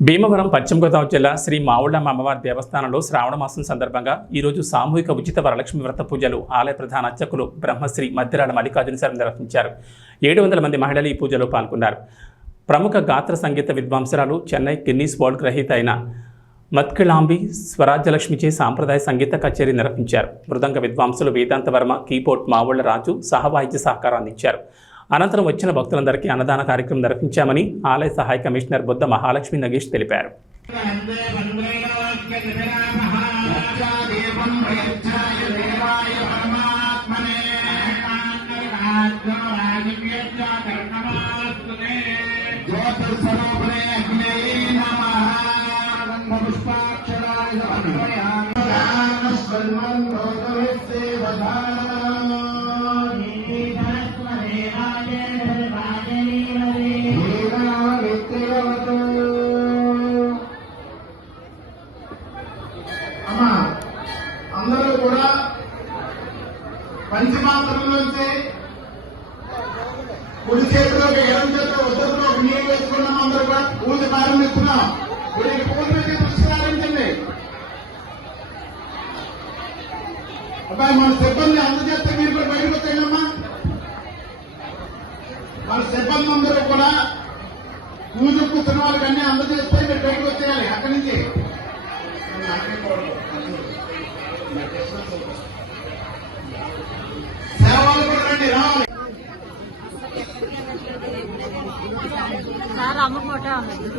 భీమవరం పశ్చిమ గోదావరి జిల్లా శ్రీ మావుళ్ళమ్మ అమ్మవారి దేవస్థానంలో శ్రావణ మాసం సందర్భంగా ఈరోజు సామూహిక ఉచిత వరలక్ష్మి వ్రత పూజలు ఆలయ ప్రధాన అర్చకులు బ్రహ్మశ్రీ మధ్యరాడ మల్లికార్జున సార్ నిర్వహించారు. ఏడు వందల మంది మహిళలు ఈ పూజలో పాల్గొన్నారు. ప్రముఖ గాత్ర సంగీత విద్వాంసరాలు చెన్నై గిన్నీస్ వరల్డ్ గ్రహీత అయిన మత్కిళాంబి స్వరాజ్యలక్ష్మిచే సాంప్రదాయ సంగీత కచేరీ నిర్వహించారు. మృదంగ విద్వాంసులు వేదాంత వర్మ కీబోర్డ్ మావుళ్ళ రాజు సహవాయిద్య సహకారం అందించారు అనంతరం వచ్చిన భక్తులందరికీ అన్నదాన కార్యక్రమం నిర్వహించామని ఆలయ సహాయ కమిషనర్ బుద్ధ మహాలక్ష్మి నగేష్ తెలిపారు. జ్యోతిర్స్వరూపిణే అమ్మ అందరూ కూడా పంచమాత్రంలోంచి కుడి చేతిలోకి ఎడం చేతిలో ఉద్దరిలో నీళ్ళు వేసుకున్నాం అందరూ కూడా. పూజ ప్రారంభిస్తున్నాం ఇప్పుడు ఈ పూజ మీద దృష్టి అబ్బాయి మన సిబ్బంది అందజేస్తే మీరు కూడా బయటకు వచ్చేయండమ్మా. మన సిబ్బంది అందరూ కూడా పూజ కూర్చున్న వాళ్ళకి అన్ని అందజేస్తే మీరు బయటకు వచ్చేయాలి అక్కడి నుంచి. సార్ అమ్మ ఫోటో ఉన్నది?